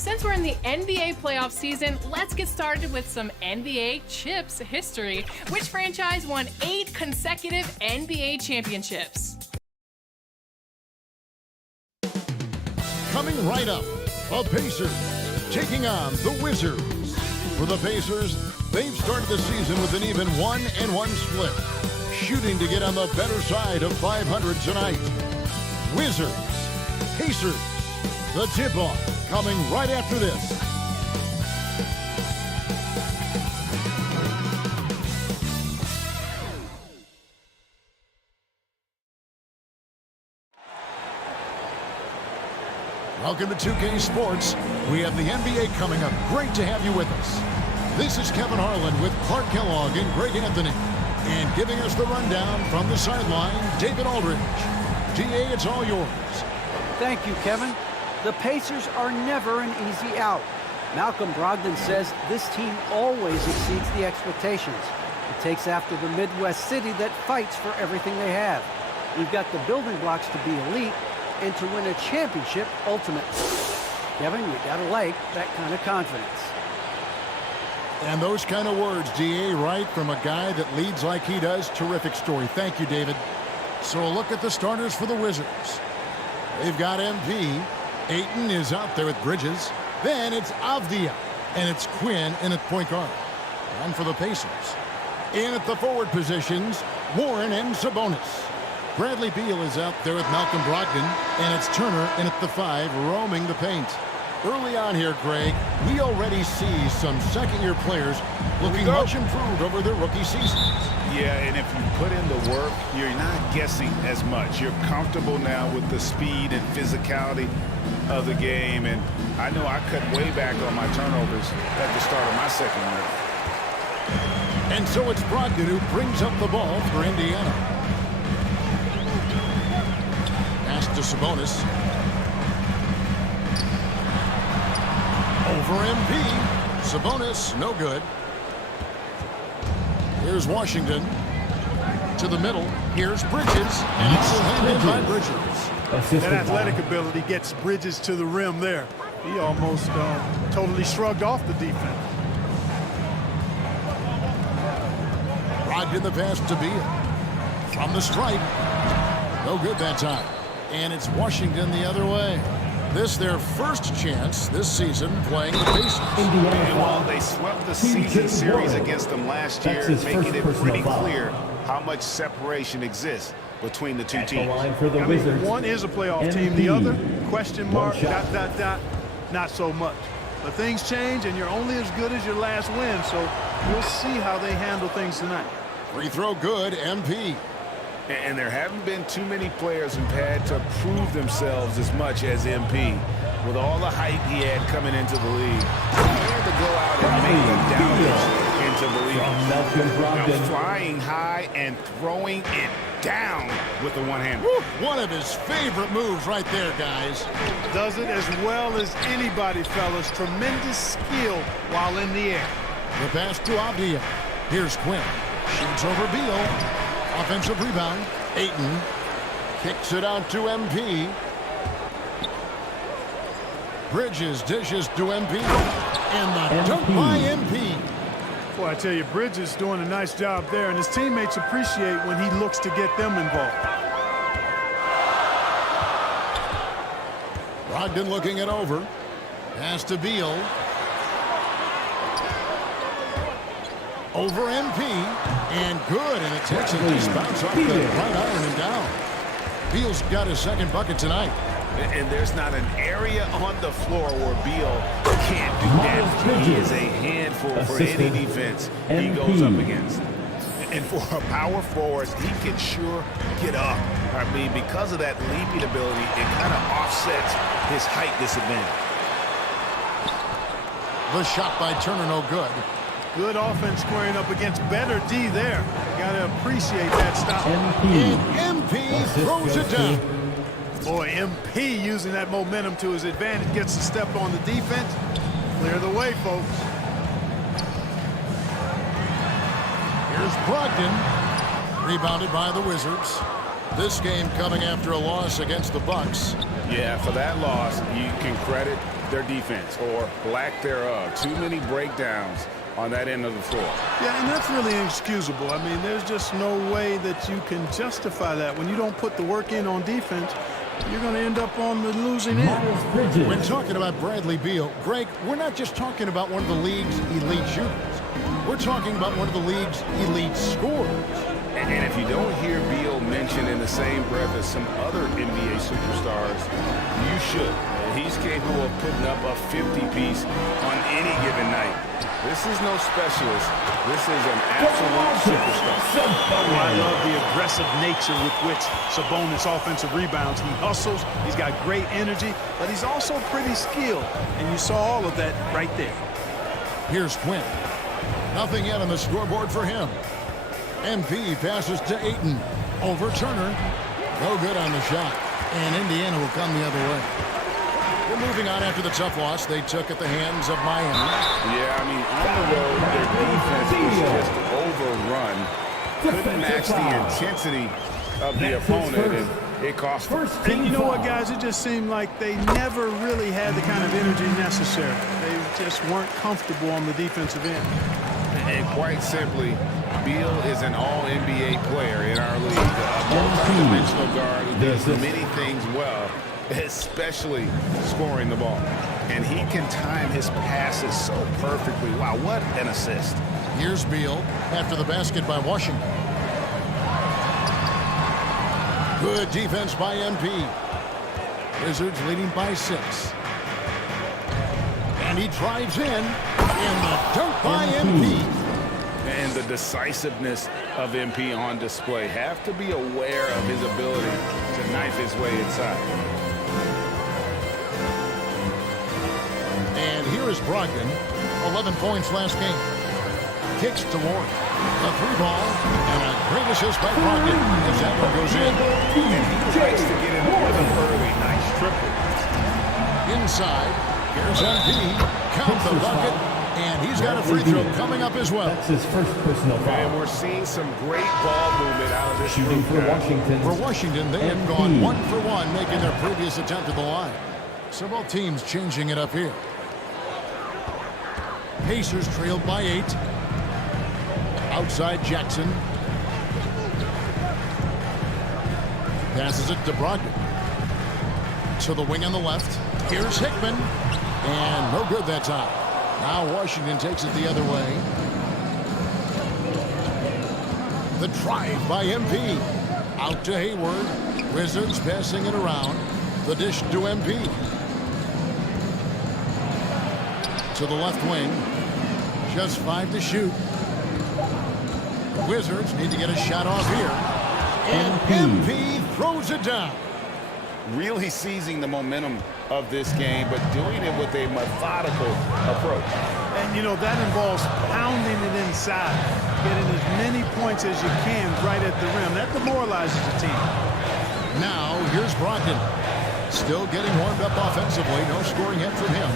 Since we're in the NBA playoff season, let's get started with some NBA chips history. Which franchise won 8 consecutive NBA championships? Coming right up, the Pacers taking on the Wizards. For the Pacers, they've started the season with an even 1-1 split, shooting to get on the better side of 500 tonight. Wizards, Pacers, the tip-off coming right after this. Welcome to 2K Sports. We have the NBA coming up. Great to have you with us. This is Kevin Harlan with Clark Kellogg and Greg Anthony. And giving us the rundown from the sideline, David Aldridge. DA, it's all yours. Thank you, Kevin. The Pacers are never an easy out. Malcolm Brogdon says this team always exceeds the expectations. It takes after the Midwest city that fights for everything they have. We've got the building blocks to be elite and to win a championship ultimately. Kevin, you gotta like that kind of confidence. And those kind of words, DA, right from a guy that leads like he does. Terrific story. Thank you, David. So a look at the starters for the Wizards. They've got MP. Ayton is out there with Bridges. Then it's Avdia. And it's Quinn in at point guard. And for the Pacers, in at the forward positions, Warren and Sabonis. Bradley Beal is out there with Malcolm Brogdon, and it's Turner in at the 5, roaming the paint. Early on here, Greg, we already see some second-year players looking much improved over their rookie seasons. Yeah, and if you put in the work, you're not guessing as much. You're comfortable now with the speed and physicality of the game, and I know I cut way back on my turnovers at the start of my second year. And so it's Brogdon who brings up the ball for Indiana. To Sabonis. Over MP. Sabonis, no good. Here's Washington. To the middle. Here's Bridges. And it's handed by Bridges. That athletic ability gets Bridges to the rim there. He almost totally shrugged off the defense. Brogdon the pass to Beal. From the stripe. No good that time. And it's Washington the other way. This their first chance this season playing the Pacers. And while they swept the season series against them last year, making it pretty clear how much separation exists between the two teams. One is a playoff team, the other, question mark, ... not so much. But things change, and you're only as good as your last win, so we'll see how they handle things tonight. Free throw good, MP. And there haven't been too many players who've had to prove themselves as much as MP. With all the hype he had coming into the league, he had to go out and make the doubters into believers. Flying high and throwing it down with the one hand. One of his favorite moves right there, guys. Does it as well as anybody, fellas. Tremendous skill while in the air. The pass to Avdia. Here's Quinn. Shoots over Beal. Offensive rebound. Ayton kicks it out to MP. Bridges dishes to MP. And the dunk by MP. Boy, I tell you, Bridges doing a nice job there, and his teammates appreciate when he looks to get them involved. Brogdon looking it over. Pass to Beal. Over MP. And good. And it takes a nice bounce off the right iron and down. Beal's got his second bucket tonight. And there's not an area on the floor where Beal can't do damage. He is a handful for any defense he goes up against. And for a power forward, he can sure get up. I mean, because of that leaping ability, it kind of offsets his height disadvantage. The shot by Turner, no good. Good offense squaring up against better D there. Got to appreciate that stop. And MP throws it down. Boy, MP using that momentum to his advantage, gets a step on the defense. Clear the way, folks. Here's Brogdon, rebounded by the Wizards. This game coming after a loss against the Bucks. Yeah, for that loss, you can credit their defense, or lack thereof. Too many breakdowns on that end of the floor. Yeah, and that's really inexcusable. I mean, there's just no way that you can justify that. When you don't put the work in on defense, you're going to end up on the losing end. When talking about Bradley Beal, Greg, we're not just talking about one of the league's elite shooters. We're talking about one of the league's elite scorers. And if you don't hear Beal mentioned in the same breath as some other NBA superstars, you should. He's capable of putting up a 50-piece on any given night. This is no specialist. This is an absolute superstar. Oh, I love the aggressive nature with which Sabonis offensive rebounds. He hustles, he's got great energy, but he's also pretty skilled. And you saw all of that right there. Here's Quinn. Nothing yet on the scoreboard for him. MP passes to Ayton. Over Turner. No good on the shot. And Indiana will come the other way. We're moving on after the tough loss they took at the hands of Miami. Yeah, I mean, on the road, their defense was just overrun. Couldn't match the intensity of the opponent, and it cost them. And you know what, guys? It just seemed like they never really had the kind of energy necessary. They just weren't comfortable on the defensive end. And quite simply, Beal is an all-NBA player in our league. A multi-dimensional guard who does many things well, especially scoring the ball. And he can time his passes so perfectly. Wow, what an assist. Here's Beal after the basket by Washington. Good defense by MP. Wizards leading by 6. And he drives in the dunk by MP. And the decisiveness of MP on display. Have to be aware of his ability to knife his way inside. And here is Brogdon, 11 points last game. Kicks to Ward. A 3-ball and a great assist by Brogdon as that one goes in. And he likes to get in the rhythm early. Nice triple. Inside, here's MP. Count the bucket, and he's got a free throw coming up as well. That's his first personal foul. And we're seeing some great ball movement out of this Shooting group. for Washington. For Washington, they have gone 1 for 1, making their previous attempt at the line. So both teams changing it up here. Pacers trailed by 8. Outside Jackson. Passes it to Brogdon. To the wing on the left. Here's Hickman. And no good that time. Now Washington takes it the other way. The drive by MP. Out to Hayward. Wizards passing it around. The dish to MP. To the left wing. Just 5 to shoot. The Wizards need to get a shot off here. And MP throws it down. Really seizing the momentum of this game, but doing it with a methodical approach. And, you know, that involves pounding it inside, getting as many points as you can right at the rim. That demoralizes the team. Now, here's Brogdon. Still getting warmed up offensively. No scoring hit from him.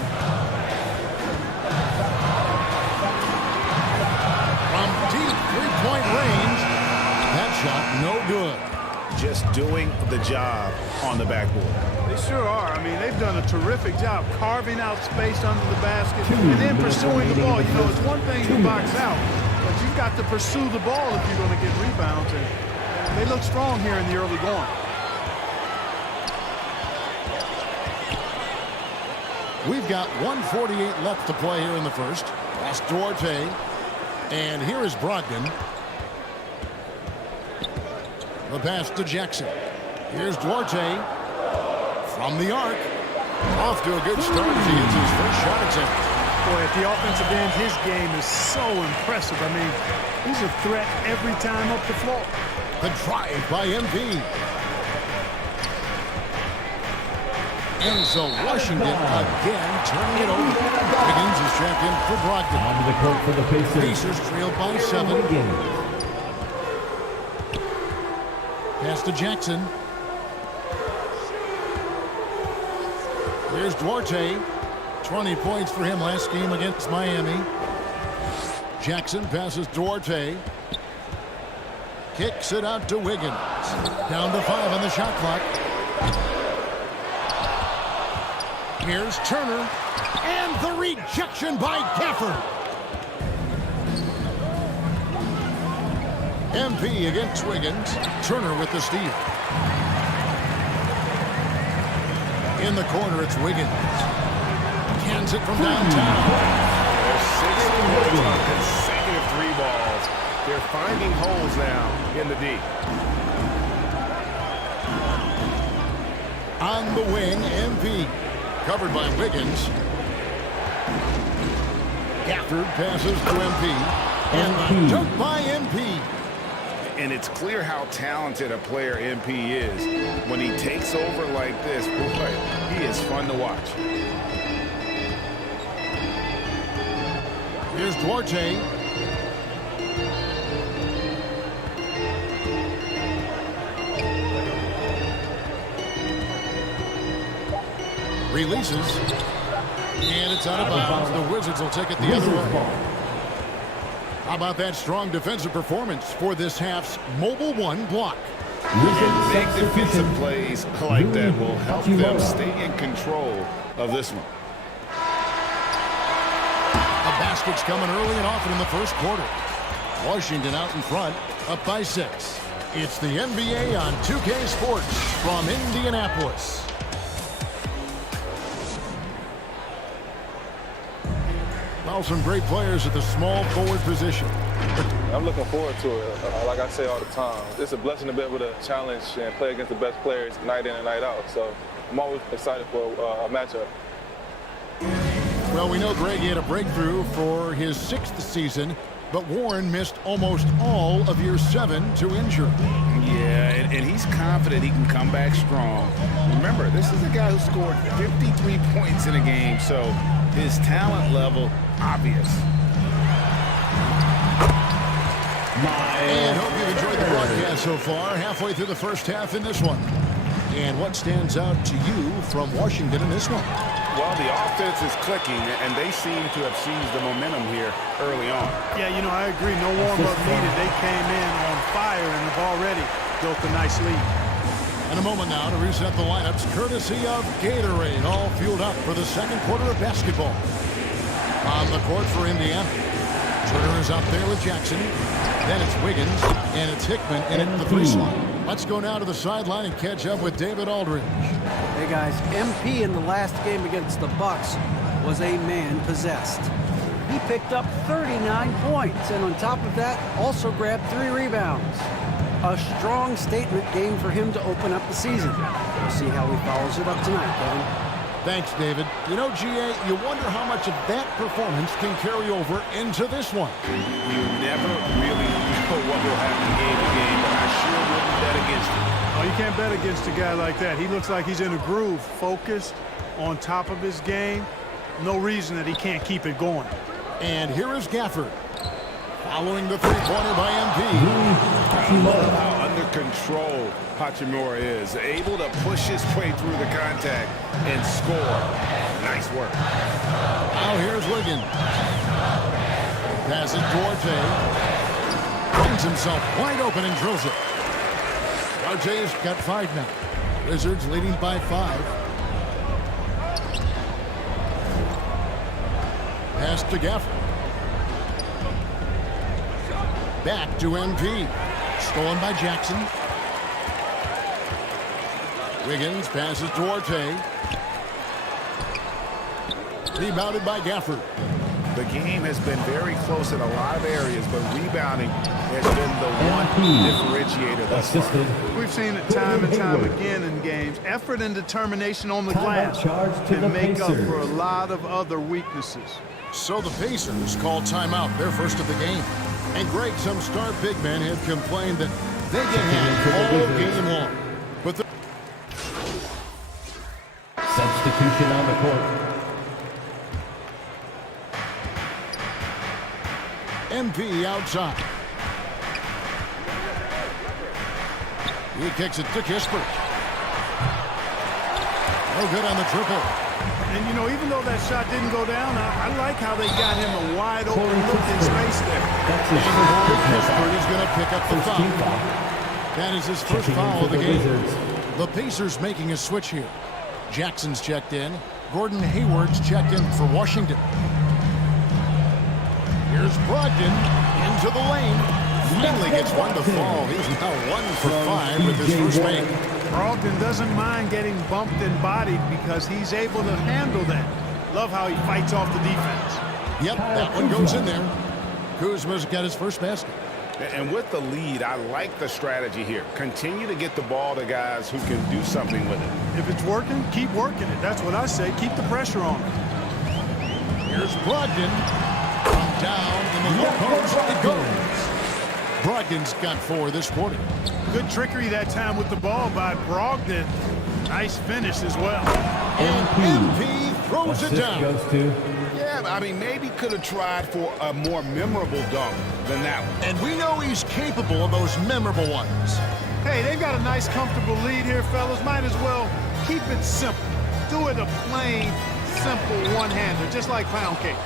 From deep three-point range. That shot, no good. Just doing the job on the backboard. They sure are. I mean, they've done a terrific job carving out space under the basket and then pursuing the ball. You know, it's one thing to box out, but you've got to pursue the ball if you're going to get rebounds. And they look strong here in the early going. We've got 1:48 left to play here in the first. That's Duarte. And here is Brogdon. The pass to Jackson. Here's Duarte. From the arc. Off to a good start as he gets his first shot attempt. Boy, at the offensive end, his game is so impressive. I mean, he's a threat every time up the floor. The drive by MP. And so Washington again turning it over. Wiggins is checked in for Brogdon. Onto the court for the Pacers. Pacers trailed by 7. Pass to Jackson. Here's Duarte. 20 points for him last game against Miami. Jackson passes Duarte. Kicks it out to Wiggins. Down to 5 on the shot clock. Here's Turner. And the rejection by Gafford. MP against Wiggins. Turner with the steal. In the corner, it's Wiggins. Cans it from downtown. There's 6 points on consecutive 3 balls. They're finding holes now in the D. On the wing, MP. Covered by Wiggins. Gafford passes to MP. And the dunk by MP. And it's clear how talented a player MP is. When he takes over like this, boy, he is fun to watch. Here's Duarte. Releases. And it's out of bounds. The Wizards will take it the other way. How about that strong defensive performance for this half's Mobile 1 block? And big defensive plays like that will help them stay in control of this one. The basket's coming early and often in the first quarter. Washington out in front, up by 6. It's the NBA on 2K Sports from Indianapolis. Well, some great players at the small forward position. I'm looking forward to it. Like I say all the time, it's a blessing to be able to challenge and play against the best players night in and night out. So I'm always excited for a matchup. Well, we know Greg had a breakthrough for his 6th season, but Warren missed almost all of year 7 to injury. Yeah, and he's confident he can come back strong. Remember, this is a guy who scored 53 points in a game, so his talent level, obvious. And hope you've enjoyed the broadcast so far. Halfway through the first half in this one. And what stands out to you from Washington in this one? Well, the offense is clicking, and they seem to have seized the momentum here early on. Yeah, you know, I agree. No warm-up needed. They came in on fire and have already built a nice lead. In a moment now to reset the lineups, courtesy of Gatorade, all fueled up for the second quarter of basketball. On the court for Indiana. Turner is up there with Jackson. Then it's Wiggins, and it's Hickman in at the free slot. Let's go now to the sideline and catch up with David Aldridge. Hey guys, MP in the last game against the Bucks was a man possessed. He picked up 39 points, and on top of that, also grabbed 3 rebounds. A strong statement game for him to open up the season. We'll see how he follows it up tonight, Kevin. Thanks, David. You know, GA, you wonder how much of that performance can carry over into this one. You never really know what will happen game to game, but I sure wouldn't bet against him. Oh, you can't bet against a guy like that. He looks like he's in a groove, focused, on top of his game. No reason that he can't keep it going. And here is Gafford. Following the three-pointer by MP. I love how under control Hachimura is. Able to push his way through the contact and score. Nice work. Now here's Wiggins. Passes Duarte. Finds himself wide open and drills it. Duarte's got 5 now. Wizards leading by 5. Pass to Gafford. Back to MP. Stolen by Jackson. Wiggins passes Duarte. Rebounded by Gafford. The game has been very close in a lot of areas, but rebounding has been the one differentiator thus far. We've seen it time and time again in games. Effort and determination on the glass can make up for a lot of other weaknesses. So the Pacers call timeout, their first of the game. And Greg, some star big men have complained that they get hit all game long. But the substitution on the court. MP outside. He kicks it to Kispert. No good on the triple. And, you know, even though that shot didn't go down, I like how they got him a wide open look in space there. Kispert is going to pick up the foul. That is his first foul of the game. The Pacers making a switch here. Jackson's checked in. Gordon Hayward's checked in for Washington. Here's Brogdon into the lane. Finally gets one to fall. He's now 1 for 5 with his first make. Brogdon doesn't mind getting bumped and bodied because he's able to handle that. Love how he fights off the defense. Yep, that one goes in there. Kuzma's got his first basket. And with the lead, I like the strategy here. Continue to get the ball to guys who can do something with it. If it's working, keep working it. That's what I say. Keep the pressure on him. Here's Brogdon. From down in the low post, it goes. Brogdon's got 4 this quarter. Good trickery that time with the ball by Brogdon. Nice finish as well. And MP throws it down. Goes to Yeah, I mean, maybe could have tried for a more memorable dunk than that one. And we know he's capable of those memorable ones. Hey, they've got a nice, comfortable lead here, fellas. Might as well keep it simple. Do it a plain, simple one-hander, just like pound cake.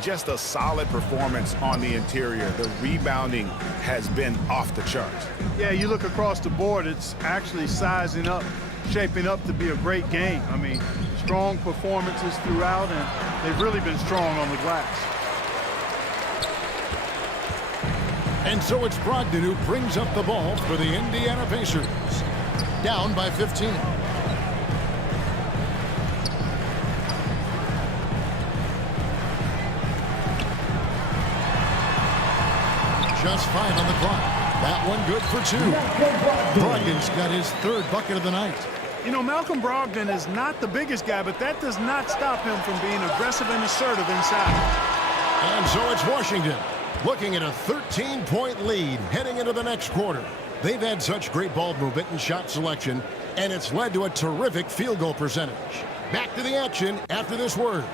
Just a solid performance on the interior. The rebounding has been off the charts. Yeah, you look across the board, it's actually sizing up, shaping up to be a great game. I mean, strong performances throughout, and they've really been strong on the glass. And so it's Brogdon who brings up the ball for the Indiana Pacers. Down by 15. Just 5 on the clock. That one good for 2. Brogdon's got his 3rd bucket of the night. You know, Malcolm Brogdon is not the biggest guy, but that does not stop him from being aggressive and assertive inside. And so it's Washington looking at a 13-point lead heading into the next quarter. They've had such great ball movement and shot selection, and it's led to a terrific field goal percentage. Back to the action after this word.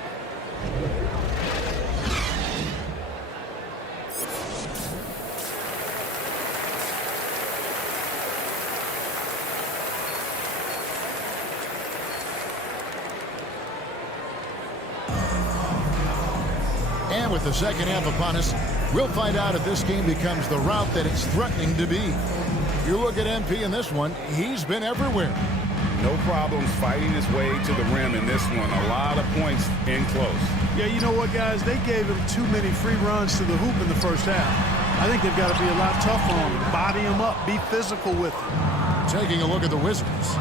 And with the second half upon us, we'll find out if this game becomes the route that it's threatening to be. You look at MP in this one, he's been everywhere. No problems fighting his way to the rim in this one. A lot of points in close. Yeah, you know what, guys? They gave him too many free runs to the hoop in the first half. I think they've got to be a lot tougher on him. Body him up. Be physical with him. Taking a look at the Wizards.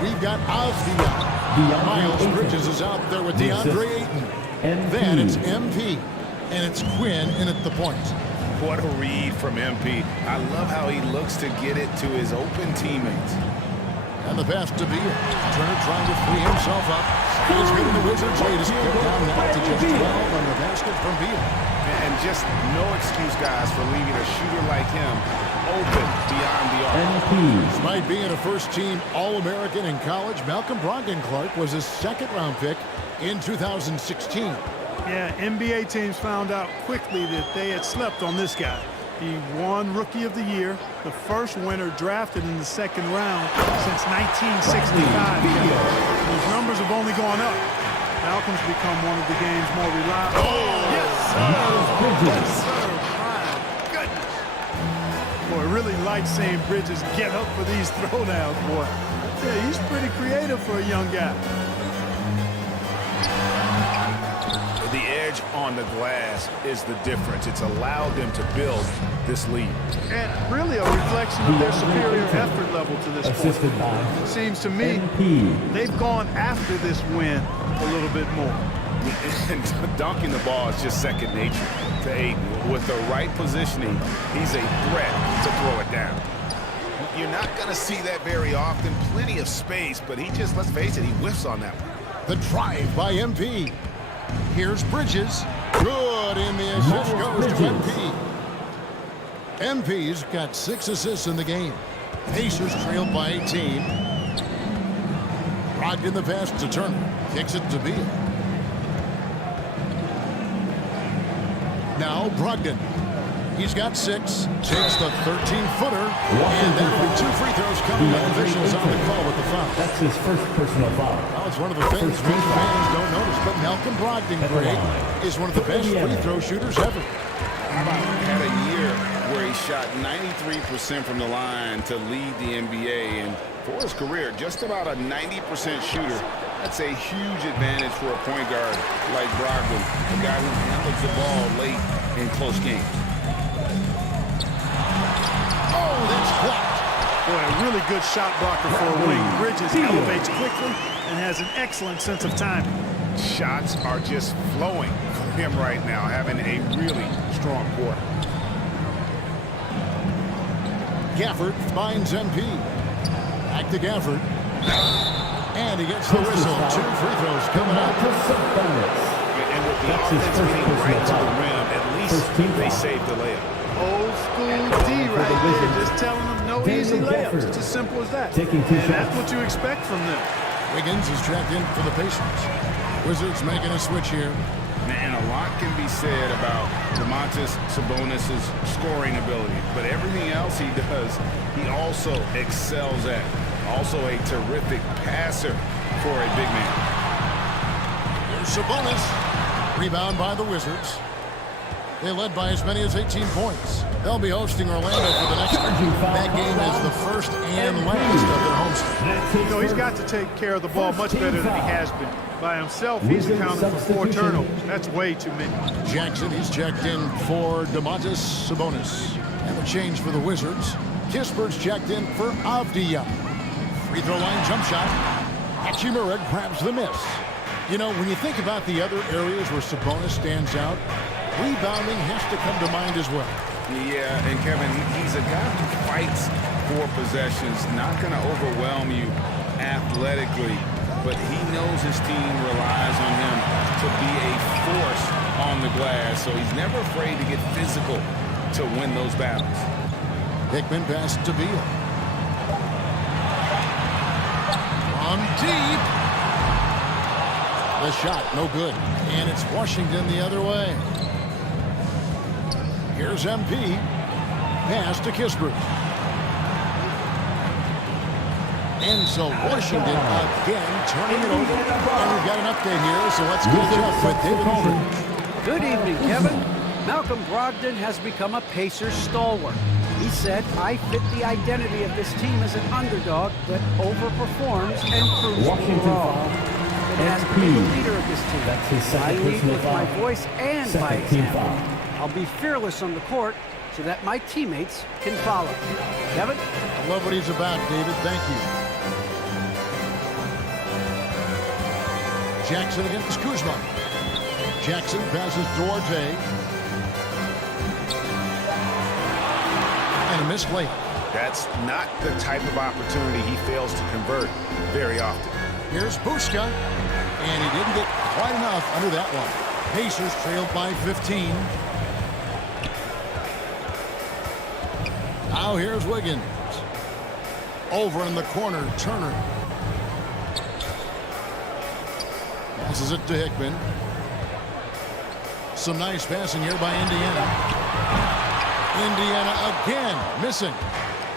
We've got Osvion. Miles Bridges is out there with DeAndre Ayton. Then it's MP. And it's Quinn in at the point. What a read from MP. I love how he looks to get it to his open teammates. And the pass to Beal. Turner trying to free himself up. He's getting the Wizards' latest cut down now to just 12 on the basket from Beal. And just no excuse, guys, for leaving a shooter like him open beyond the arc. Despite being a first-team All-American in college, Malcolm Brogdon Clark was his second-round pick in 2016. Yeah, NBA teams found out quickly that they had slept on this guy. He won Rookie of the Year, the first winner drafted in the second round since 1965. Those numbers have only gone up. Malcolm's become one of the game's more reliable. Oh, yes, sir! Yes, sir! My goodness. Boy, I really like seeing Bridges get up for these throwdowns, boy. Yeah, he's pretty creative for a young guy. The edge on the glass is the difference. It's allowed them to build this lead. And really a reflection of their superior effort level to this point. It seems to me they've gone after this win a little bit more. And dunking the ball is just second nature to Ayton. With the right positioning, he's a threat to throw it down. You're not going to see that very often. Plenty of space, but he just, let's face it, he whiffs on that one. The drive by MP. Here's Bridges. Good, and the assist goes to MP. MP's got 6 assists in the game. Pacers trailed by 18. Brogdon the pass to Turner. Kicks it to Beal. Now Brogdon. He's got 6. Takes the 13-footer. And that'll be 2 free throws coming by officials on the call with the foul. That's his first personal foul. Well, it's one of the things most fans don't notice, but Malcolm Brogdon, Greg, is one of the best free throw shooters ever. How about had a year where he shot 93% from the line to lead the NBA, and for his career, just about a 90% shooter That's a huge advantage for a point guard like Brogdon, a guy who handles the ball late in close games. Oh, that's blocked. Boy, a really good shot blocker for a wing. Bridges elevates quickly and has an excellent sense of timing. Shots are just flowing from him right now, having a really strong quarter. Gafford finds MP. Back to Gafford. And he gets the whistle. 2 free throws coming up. And with the offense getting right to the rim, at least they saved the layup. Old school D right there, just telling them no easy layups. It's as simple as that. And that's what you expect from them. Wiggins is checked in for the Pacers. Wizards making a switch here. And a lot can be said about Domantas Sabonis' scoring ability, but everything else he does, he also excels at. Also a terrific passer for a big man. Here's Sabonis. Rebound by the Wizards. They led by as many as 18 points. They'll be hosting Orlando for the next game. That game is the first and last of their homestand. You know, he's got to take care of the ball much better than he has been. By himself, he's accounted for 4 turnovers. That's way too many. Jackson, he's checked in for Domantas Sabonis. And the change for the Wizards. Kispert's checked in for Avdija. Free throw line jump shot. Hachimura grabs the miss. You know, when you think about the other areas where Sabonis stands out, rebounding has to come to mind as well. Yeah, and Kevin, he's a guy who fights for possessions, not going to overwhelm you athletically, but he knows his team relies on him to be a force on the glass, so he's never afraid to get physical to win those battles. Hickman pass to Beal. On deep. The shot, no good. And it's Washington the other way. Here's MP. Pass to Kispert. And so Washington again turning it over. And we've got an update here, so let's catch up with David Aldridge. Good evening, Kevin. Malcolm Brogdon has become a Pacers stalwart. He said, I fit the identity of this team as an underdog that overperforms and proves me wrong. It has to be the leader of this team. I lead with my voice and by example. I'll be fearless on the court so that my teammates can follow. Kevin? I love what he's about, David. Thank you. Jackson against Kuzma. Jackson passes Duarte. And a missed layup. That's not the type of opportunity he fails to convert very often. Here's Buska. And he didn't get quite enough under that one. Pacers trailed by 15. Now here's Wiggins. Over in the corner, Turner. Passes it to Hickman. Some nice passing here by Indiana. Indiana again missing.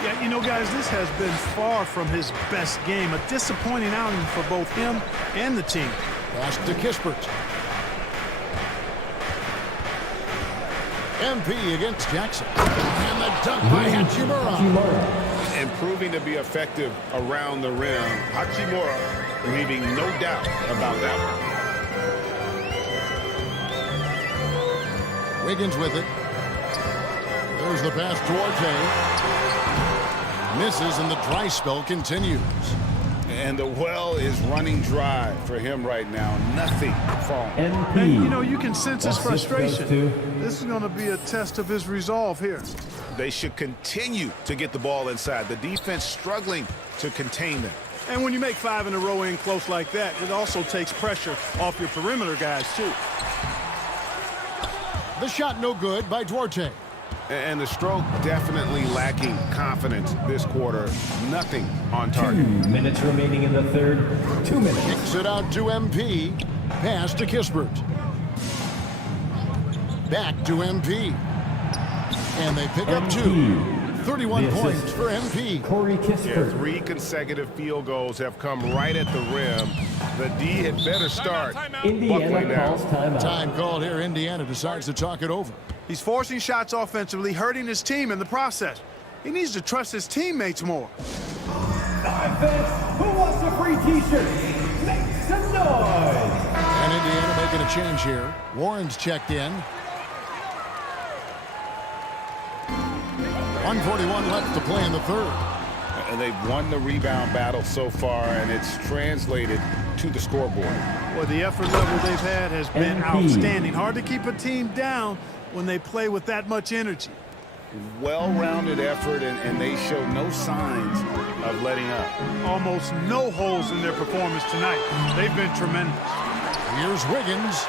Yeah, you know, guys, this has been far from his best game. A disappointing outing for both him and the team. Pass to Kispert. MP against Jackson. And the dunk by Hachimura. And proving to be effective around the rim. Hachimura leaving no doubt about that one. Wiggins with it. There's the pass Duarte. Misses and the dry spell continues. And the well is running dry for him right now. Nothing falling. And, you know, you can sense his frustration. This is going to be a test of his resolve here. They should continue to get the ball inside. The defense struggling to contain them. And when you make 5 in a row in close like that, it also takes pressure off your perimeter guys, too. The shot no good by Duarte. And the stroke definitely lacking confidence this quarter. Nothing on target. 2 minutes remaining in the third. 2 minutes. Kicks it out to MP. Pass to Kispert. Back to MP. And they pick up 2. 31 points for MP. Corey Kispert. 3 consecutive field goals have come right at the rim. The D had better start. Indiana calls timeout. Time called here. Indiana decides to talk it over. He's forcing shots offensively, hurting his team in the process. He needs to trust his teammates more. Who wants a free t-shirt? Make some noise. And Indiana making a change here. Warren's checked in. 1:41 left to play in the third. And they've won the rebound battle so far, and it's translated to the scoreboard. Well, the effort level they've had has been MP. outstanding. Hard to keep a team down when they play with that much energy. Well-rounded effort, and they show no signs of letting up. Almost no holes in their performance tonight. They've been tremendous. Here's Wiggins.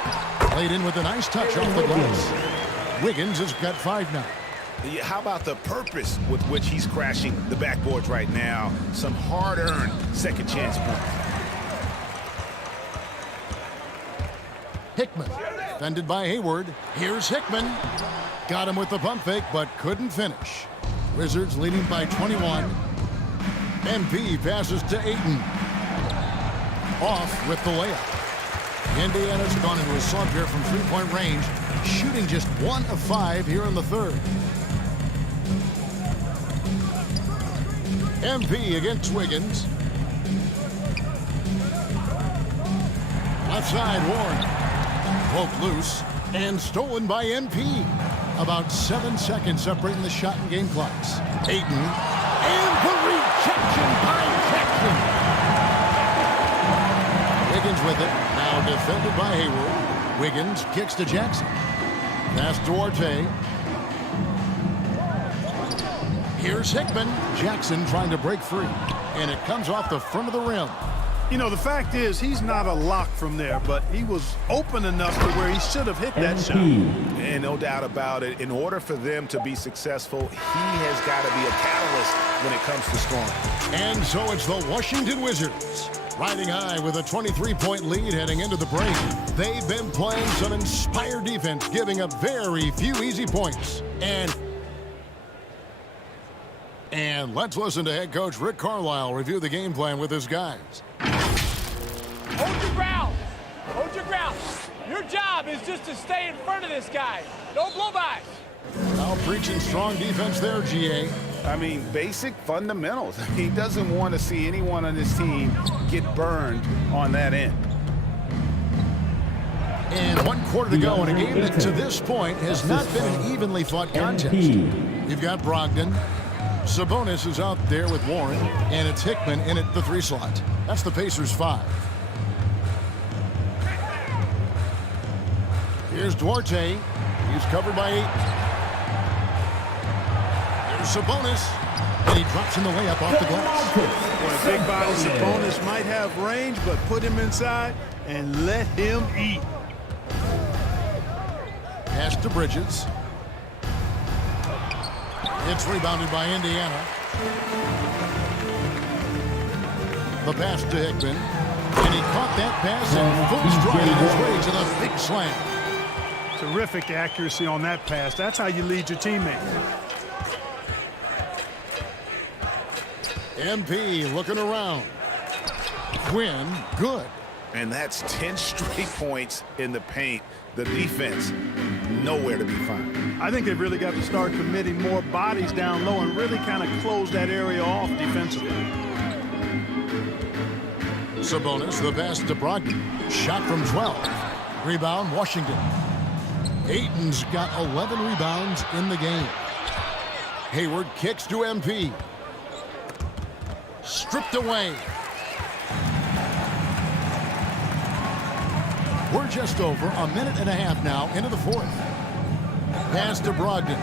Played in with a nice touch off the glass. Wiggins has got 5 now. Yeah, how about the purpose with which he's crashing the backboards right now? Some hard-earned second chance points. Hickman, defended by Hayward. Here's Hickman. Got him with the pump fake, but couldn't finish. Wizards leading by 21. MP passes to Ayton. Off with the layup. Indiana's gone into a slump here from three-point range, shooting just 1 of 5 here in the third. MP against Wiggins. Left side, Warren. Poked loose and stolen by MP. About 7 seconds separating the shot and game clocks. Ayton. And the rejection by Jackson. Wiggins with it. Now defended by Hayward. Wiggins kicks to Jackson. Pass Duarte. Here's Hickman. Jackson trying to break free. And it comes off the front of the rim. You know, the fact is he's not a lock from there, but he was open enough to where he should have hit that shot. And no doubt about it, in order for them to be successful, he has got to be a catalyst when it comes to scoring. And so it's the Washington Wizards. Riding high with a 23-point lead heading into the break. They've been playing some inspired defense, giving up very few easy points. And let's listen to head coach Rick Carlisle review the game plan with his guys. Hold your ground. Hold your ground. Your job is just to stay in front of this guy. Don't blow by. Now preaching strong defense there, GA. I mean, basic fundamentals. He doesn't want to see anyone on his team get burned on that end. And 1 quarter to go in a game that to this point has not been an evenly fought contest. You've got Brogdon. Sabonis is out there with Warren, and it's Hickman in at the 3 slot. That's the Pacers' 5. Here's Duarte. He's covered by 8. There's Sabonis, and he drops in the layup off the glass. Well, a big body Sabonis might have range, but put him inside and let him eat. Pass to Bridges. It's rebounded by Indiana. The pass to Hickman. And he caught that pass and full stride on his way to the big slam. Terrific accuracy on that pass. That's how you lead your teammate. MP looking around. Quinn, good. And that's 10 straight points in the paint. The defense, nowhere to be found. I think they've really got to start committing more bodies down low and really kind of close that area off defensively. Sabonis, the pass to Brogdon. Shot from 12. Rebound, Washington. Ayton's got 11 rebounds in the game. Hayward kicks to MP. Stripped away. We're just over a minute and a half now into the fourth. Pass to Brogdon.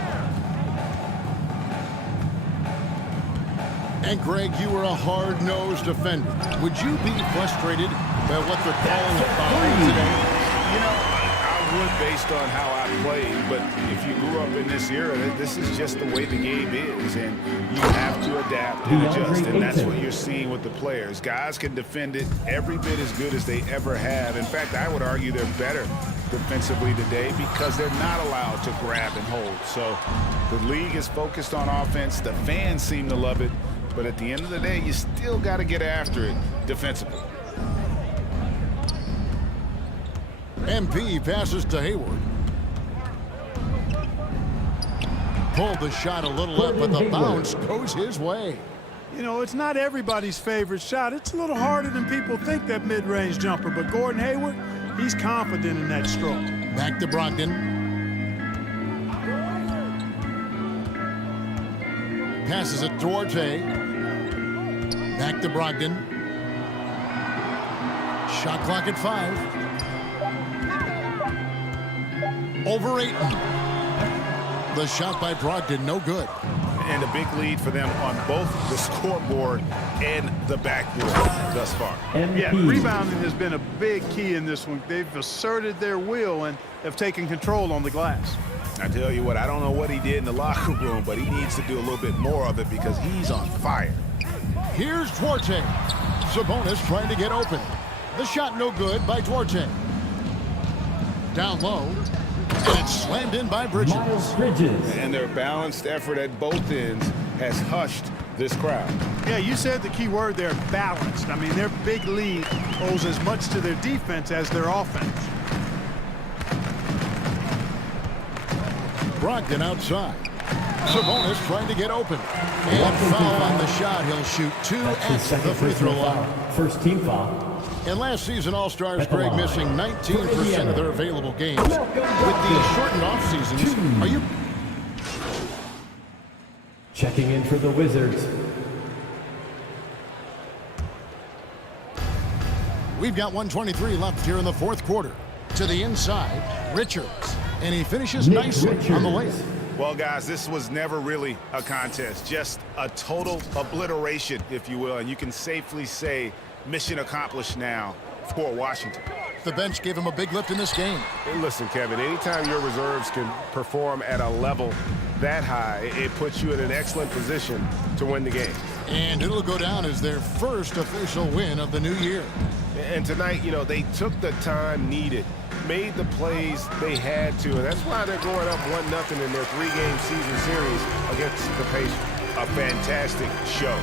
And Greg, you were a hard-nosed defender. Would you be frustrated by what they're calling a foul today? You know, I would based on how I played, but if you grew up in this era, this is just the way the game is, and you have to adapt and adjust, and that's what you're seeing with the players. Guys can defend it every bit as good as they ever have. In fact, I would argue they're better defensively today because they're not allowed to grab and hold. So the league is focused on offense. The fans seem to love it, but at the end of the day, you still got to get after it defensively. MP passes to Hayward. Pulled the shot a little up, but the bounce goes his way. You know, it's not everybody's favorite shot. It's a little harder than people think, that mid-range jumper. But Gordon Hayward, he's confident in that stroke. Back to Brogdon. Passes it towards Hay. Back to Brogdon. Shot clock at 5. Over Ayton. The shot by Brogdon, no good. And a big lead for them on both the scoreboard and the backboard thus far. Yeah, rebounding has been a big key in this one. They've asserted their will and have taken control on the glass. I tell you what, I don't know what he did in the locker room, but he needs to do a little bit more of it because he's on fire. Here's Duarte. Sabonis trying to get open. The shot no good by Duarte. Down low. And it's slammed in by Bridges. And their balanced effort at both ends has hushed this crowd. Yeah, you said the key word there, balanced. I mean, their big lead owes as much to their defense as their offense. Brogdon outside. Sabonis trying to get open. And foul on the shot. He'll shoot 2 at the free throw line. First team foul. And last season, All-Stars, Greg, missing 19% of their available games. With the shortened off-seasons, are you... Checking in for the Wizards. We've got 1:23 left here in the fourth quarter. To the inside, Richards. And he finishes nicely on the layup. Well, guys, this was never really a contest. Just a total obliteration, if you will. And you can safely say mission accomplished now for Washington. The bench gave him a big lift in this game. And listen, Kevin, anytime your reserves can perform at a level that high, it puts you in an excellent position to win the game. And it'll go down as their first official win of the new year. And tonight, you know, they took the time needed, made the plays they had to, and that's why they're going up 1-0 in their 3-game season series against the Pacers. A fantastic show.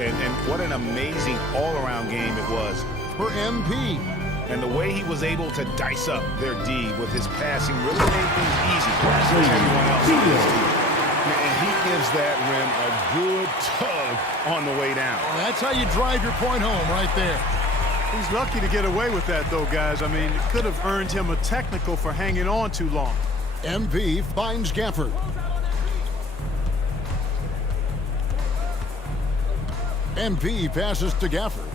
And what an amazing all-around game it was for MP. And the way he was able to dice up their D with his passing really made things easy for everyone else on this team. And he gives that rim a good tug on the way down. Well, that's how you drive your point home right there. He's lucky to get away with that, though, guys. I mean, it could have earned him a technical for hanging on too long. MP finds Gafford. MP passes to Gafford.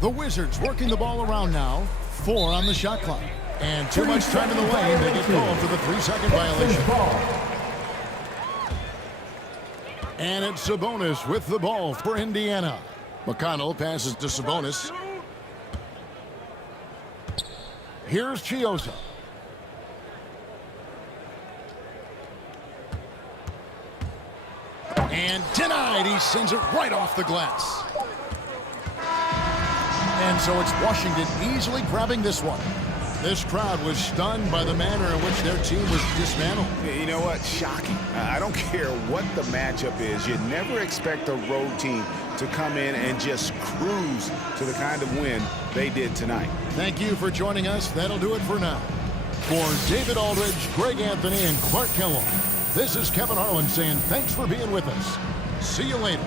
The Wizards working the ball around now. 4 on the shot clock. And too much time in the lane. They get called for the 3-second violation. And it's Sabonis with the ball for Indiana. McConnell passes to Sabonis. Here's Chiosa. And denied. He sends it right off the glass. And so it's Washington easily grabbing this one. This crowd was stunned by the manner in which their team was dismantled. You know what? Shocking. I don't care what the matchup is. You never expect a road team to come in and just cruise to the kind of win they did tonight. Thank you for joining us. That'll do it for now. For David Aldridge, Greg Anthony, and Clark Kellogg, this is Kevin Harlan saying thanks for being with us. See you later.